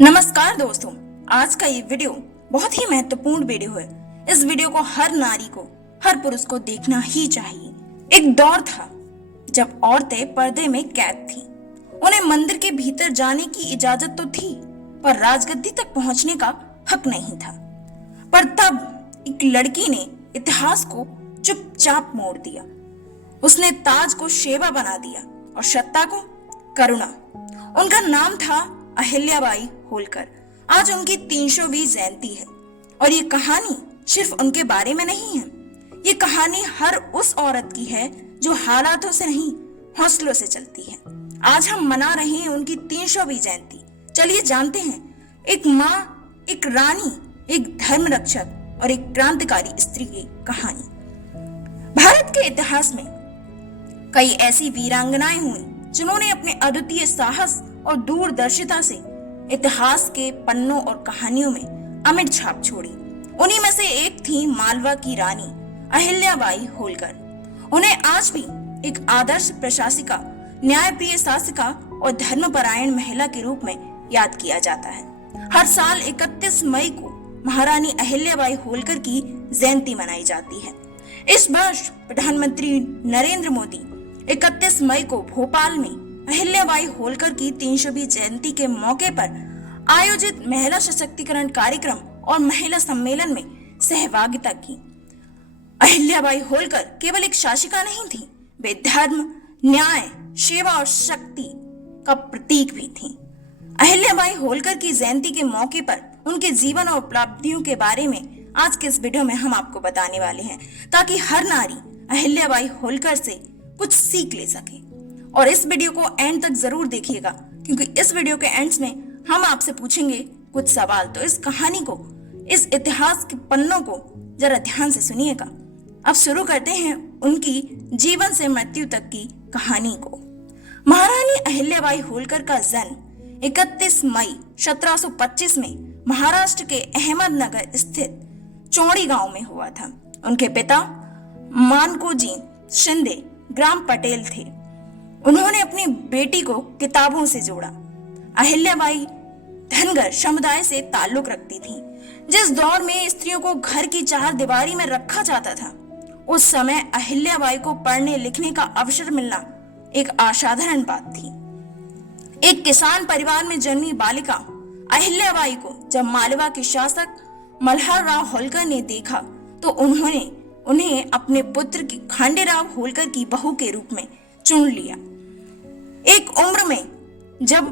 नमस्कार दोस्तों, आज का ये वीडियो बहुत ही महत्वपूर्ण वीडियो है। इस वीडियो को हर नारी को, हर पुरुष को देखना ही चाहिए। एक दौर था जब औरतें पर्दे में कैद थीं। उन्हें मंदिर के भीतर जाने की इजाजत तो थी, पर राजगद्दी तक पहुंचने का हक नहीं था। पर तब एक लड़की ने इतिहास को चुपचाप मोड़ दिया। उसने ताज को शेवा बना दिया और सत्ता को करुणा। उनका नाम था अहिल्याबाई होलकर। आज उनकी 300वीं जयंती है और ये कहानी सिर्फ उनके बारे में नहीं है। ये कहानी हर उस औरत की है जो हालातों से नहीं, हौसलों से चलती है। आज हम मना रहे हैं उनकी 300वीं जयंती। चलिए जानते हैं एक माँ, एक रानी, एक धर्म रक्षक और एक क्रांतिकारी स्त्री की कहानी। भारत के इतिहास में कई ऐसी वीरांगनाएं हुई जिन्होंने अपने अद्वितीय साहस और दूरदर्शिता से इतिहास के पन्नों और कहानियों में अमिट छाप छोड़ी। उन्हीं में से एक थी मालवा की रानी अहिल्याबाई होलकर। उन्हें आज भी एक आदर्श प्रशासिका, न्यायप्रिय शासिका और धर्मपरायण महिला के रूप में याद किया जाता है। हर साल 31 मई को महारानी अहिल्याबाई होलकर की जयंती मनाई जाती है। इस वर्ष प्रधानमंत्री नरेंद्र मोदी 31 मई को भोपाल में अहिल्याबाई होलकर की 300वीं जयंती के मौके पर आयोजित महिला सशक्तिकरण कार्यक्रम और महिला सम्मेलन में सहभागिता की। अहिल्याबाई होलकर केवल एक शासिका नहीं थी, वे धर्म, न्याय, सेवा और शक्ति का प्रतीक भी थी। अहिल्याबाई होलकर की जयंती के मौके पर उनके जीवन और उपलब्धियों के बारे में आज के इस वीडियो में हम आपको बताने वाले हैं, ताकि हर नारी अहिल्याबाई होलकर से कुछ सीख ले सके। और इस वीडियो को एंड तक जरूर देखिएगा, क्योंकि इस वीडियो के एंड्स में हम आपसे पूछेंगे कुछ सवाल। तो इस कहानी को, इस इतिहास के पन्नों को जरा ध्यान से सुनिएगा। अब शुरू करते हैं उनकी जीवन से मृत्यु तक की कहानी को। महारानी अहिल्याबाई होलकर का जन्म 31 मई 1725 में महाराष्ट्र के अहमदनगर स्थित चौड़ी गांव में हुआ था। उनके पिता मानकोजी शिंदे ग्राम पटेल थे। उन्होंने अपनी बेटी को किताबों से जोड़ा। अहिल्याबाई धनगर समुदाय से ताल्लुक रखती थी। जिस दौर में स्त्रियों को घर की चार दीवारी में रखा जाता था, उस समय अहिल्याबाई को पढ़ने लिखने का अवसर मिलना एक असाधारण बात थी। एक किसान परिवार में जन्मी बालिका अहिल्याबाई को जब मालवा के शासक मल्हारराव होलकर ने देखा तो उन्हें अपने पुत्र की खांडेराव होलकर की बहू के रूप में चुन लिया। एक उम्र में जब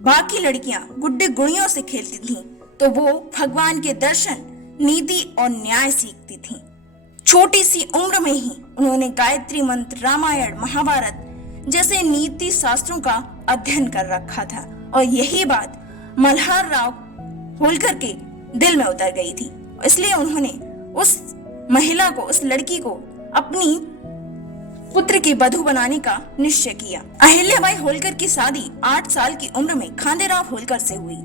बाकी लड़कियां गुड्डे गुड़ियों से खेलती थीं, तो वो भगवान के दर्शन, नीति और न्याय सीखती थीं। छोटी सी उम्र में ही उन्होंने गायत्री मंत्र, रामायण, महाभारत जैसे नीति शास्त्रों का अध्ययन कर रखा था और यही बात मल्हारराव होलकर के दिल में उतर गई थी। इसलिए उन्होंने उस महिला को, उस लड़की को अपनी पुत्र की वधू बनाने का निश्चय किया। अहिल्याबाई होलकर की शादी 8 साल की उम्र में खांडेराव होलकर से हुई,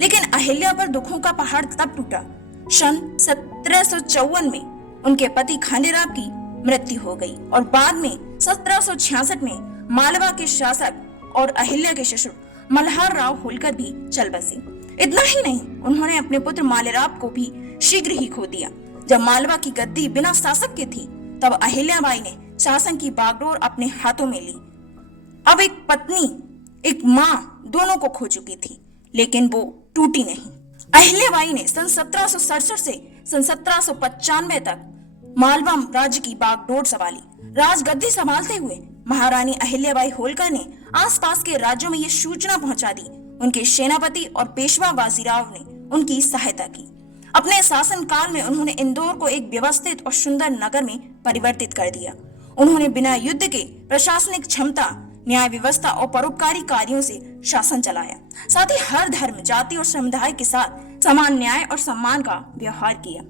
लेकिन अहिल्या पर दुखों का पहाड़ तब टूटा। सन 1754 में उनके पति खांडेराव की मृत्यु हो गई और बाद में 1766 में मालवा के शासक और अहिल्या के ससुर मल्हारराव होलकर भी चल बसे। इतना ही नहीं, उन्होंने अपने पुत्र मालेराव को भी शीघ्र ही खो दिया। जब मालवा की गद्दी बिना शासक के थी, तब अहिल्याबाई ने शासन की बागडोर अपने हाथों में ली। अब एक पत्नी, एक माँ दोनों को खो चुकी थी, लेकिन वो टूटी नहीं। अहिल्याबाई ने सन 1767 से सन 1795 तक मालवा राज्य की बागडोर संभाली। राजगद्दी संभालते हुए महारानी अहिल्याबाई होलकर ने आसपास के राज्यों में ये सूचना पहुंचा दी। उनके सेनापति और पेशवा बाजीराव ने उनकी सहायता की। अपने शासन काल में उन्होंने इंदौर को एक व्यवस्थित और सुंदर नगर में परिवर्तित कर दिया। उन्होंने बिना युद्ध के प्रशासनिक क्षमता, न्याय व्यवस्था और परोपकारी कार्यों से शासन चलाया। साथ ही हर धर्म, जाति और समुदाय के साथ समान न्याय और सम्मान का व्यवहार किया।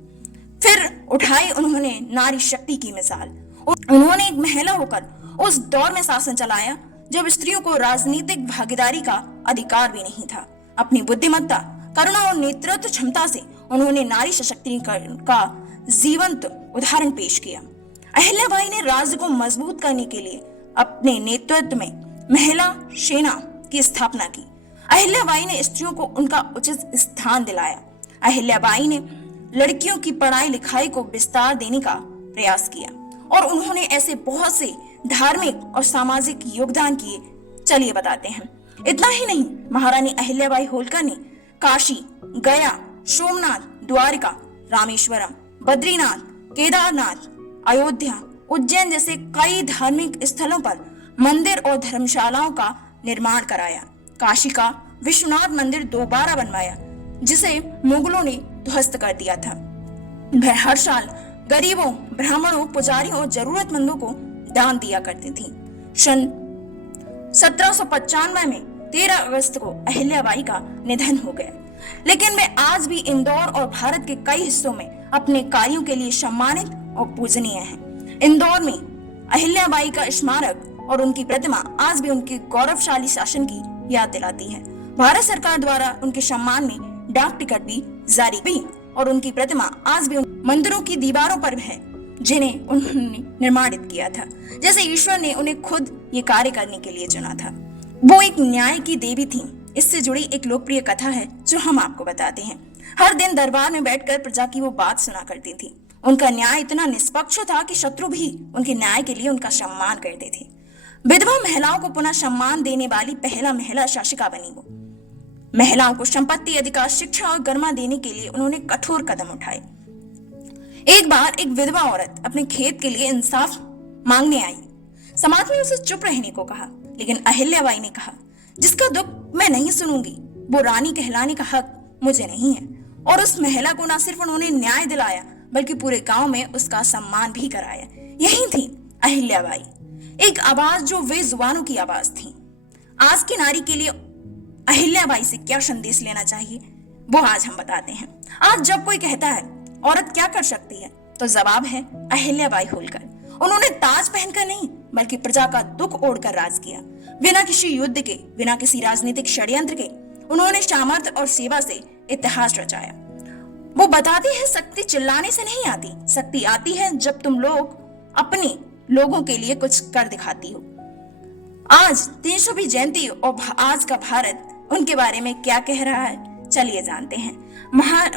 फिर उठाई उन्होंने नारी शक्ति की मिसाल। उन्होंने एक महिला होकर उस दौर में शासन चलाया जब स्त्रियों को राजनीतिक भागीदारी का अधिकार भी नहीं था। अपनी बुद्धिमत्ता, करुणा और नेतृत्व क्षमता से उन्होंने नारी सशक्तिकरण का जीवंत उदाहरण पेश किया। अहिल्याबाई ने राज्य को मजबूत करने के लिए अपने नेतृत्व में महिला सेना की स्थापना की। अहिल्याबाई ने स्त्रियों को उनका उचित स्थान दिलाया। अहिल्याबाई ने लड़कियों की पढ़ाई लिखाई को विस्तार देने का प्रयास किया और उन्होंने ऐसे बहुत से धार्मिक और सामाजिक योगदान किए। चलिए बताते हैं। इतना ही नहीं, महारानी अहिल्याबाई होलकर ने काशी, गया, सोमनाथ, द्वारका, रामेश्वरम, बद्रीनाथ, केदारनाथ, अयोध्या, उज्जैन जैसे कई धार्मिक स्थलों पर मंदिर और धर्मशालाओं का निर्माण कराया। काशी का विश्वनाथ मंदिर दोबारा बनवाया, जिसे मुगलों ने ध्वस्त कर दिया था। वह हर साल गरीबों, ब्राह्मणों, पुजारियों और जरूरतमंदों को दान दिया करती थी। सन 1795 में 13 अगस्त को अहिल्याबाई का निधन हो गया, लेकिन वे आज भी इंदौर और भारत के कई हिस्सों में अपने कार्यों के लिए सम्मानित और पूजनीय हैं। इंदौर में अहिल्याबाई का स्मारक और उनकी प्रतिमा आज भी उनके गौरवशाली शासन की याद दिलाती है। भारत सरकार द्वारा उनके सम्मान में डाक टिकट भी जारी हुई और उनकी प्रतिमा आज भी उन मंदिरों की दीवारों पर है जिन्हें उन्होंने निर्माणित किया था, जैसे ईश्वर ने उन्हें खुद ये कार्य करने के लिए चुना था। वो एक न्याय की देवी थी। इससे जुड़ी एक लोकप्रिय कथा है जो हम आपको बताते हैं। हर दिन दरबार में बैठकर प्रजा की वो बात सुना करती थी। उनका न्याय इतना निष्पक्ष था कि शत्रु भी उनके न्याय के लिए उनका सम्मान करते थे। विधवा महिलाओं को पुनः सम्मान देने वाली पहला महिला शासिका बनी वो। महिलाओं को संपत्ति, अधिकार, शिक्षा और गरिमा देने के लिए उन्होंने कठोर कदम उठाए। एक बार एक विधवा औरत अपने खेत के लिए इंसाफ मांगने आई। समाज ने उसे चुप रहने को कहा, लेकिन अहिल्याबाई ने कहा, जिसका दुख मैं नहीं सुनूंगी वो रानी कहलाने का हक मुझे नहीं है। और उस महिला को न सिर्फ उन्होंने न्याय दिलाया बल्कि पूरे गांव में उसका सम्मान भी कराया। यही थी अहिल्याबाई, एक आवाज जो बेजुबानों की आवाज थी। आज की नारी के लिए अहिल्याबाई से क्या संदेश लेना चाहिए वो आज हम बताते हैं। आज जब कोई कहता है औरत क्या कर सकती है, तो जवाब है अहिल्याबाई होलकर। उन्होंने ताज पहनकर नहीं बल्कि प्रजा का दुख ओढ़कर राज किया। बिना किसी युद्ध के, बिना किसी राजनीतिक षड्यंत्र के उन्होंने सामर्थ्य और सेवा से इतिहास रचाया। वो बताती है शक्ति चिल्लाने से नहीं आती, शक्ति आती है जब तुम लोग अपने लोगों के लिए कुछ कर दिखाती हो। आज 300वीं जयंती और आज का भारत उनके बारे में क्या कह रहा है, चलिए जानते हैं।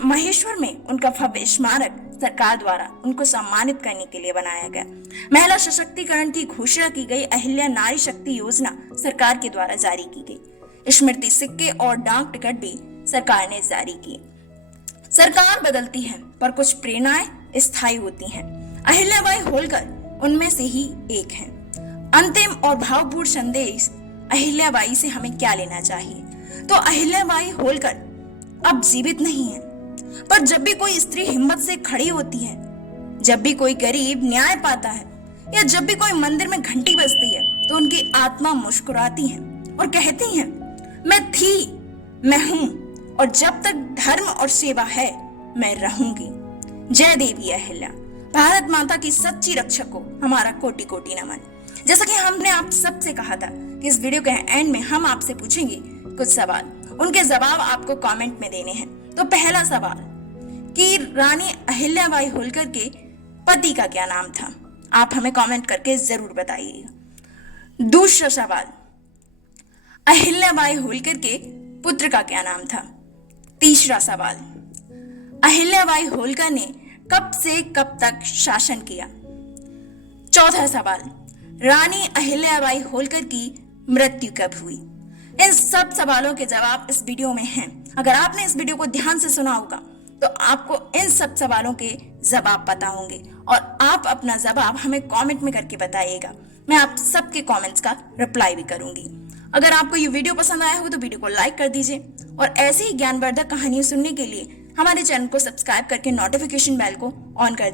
महेश्वर में उनका भव्य स्मारक सरकार द्वारा उनको सम्मानित करने के लिए बनाया गया। महिला सशक्तिकरण की घोषणा की गई। अहिल्या नारी शक्ति योजना सरकार के द्वारा जारी की गई। स्मृति सिक्के और डाक टिकट भी सरकार ने जारी किए। सरकार बदलती है पर कुछ प्रेरणाएं स्थायी होती हैं। अहिल्याबाई होलकर उनमें से ही एक है। अंतिम और भावपूर्ण संदेश अहिल्याबाई से हमें क्या लेना चाहिए, तो अहिल्याबाई होलकर अब जीवित नहीं है, पर जब भी कोई स्त्री हिम्मत से खड़ी होती है, जब भी कोई गरीब न्याय पाता है या जब भी कोई मंदिर में घंटी बजती है, तो उनकी आत्मा मुस्कुराती है और कहती है, मैं थी, मैं हूं और जब तक धर्म और सेवा है मैं रहूंगी। जय देवी अहिल्या। भारत माता की सच्ची रक्षक को हमारा कोटि कोटि नमन। जैसा कि हमने आप सबसे कहा था कि इस वीडियो के एंड में हम आपसे पूछेंगे कुछ सवाल, उनके जवाब आपको कमेंट में देने हैं। तो पहला सवाल कि रानी अहिल्याबाई होलकर के पति का क्या नाम था, आप हमें कमेंट करके जरूर बताइएगा। दूसरा सवाल, अहिल्याबाई होलकर के पुत्र का क्या नाम था। तीसरा सवाल, अहिल्याबाई होलकर ने कब से कब तक शासन किया। चौथा सवाल, रानी अहिल्याबाई होलकर की मृत्यु कब हुई। इन सब सवालों के जवाब इस वीडियो में हैं। अगर आपने इस वीडियो को ध्यान से सुना होगा तो आपको इन सब सवालों के जवाब पता होंगे और आप अपना जवाब हमें कमेंट में करके बताइएगा। मैं आप सबके कमेंट्स का रिप्लाई भी करूंगी। अगर आपको ये वीडियो पसंद आया हो तो वीडियो को लाइक कर दीजिए और ऐसे ही ज्ञानवर्धक कहानियां सुनने के लिए हमारे चैनल को सब्सक्राइब करके नोटिफिकेशन बेल को ऑन कर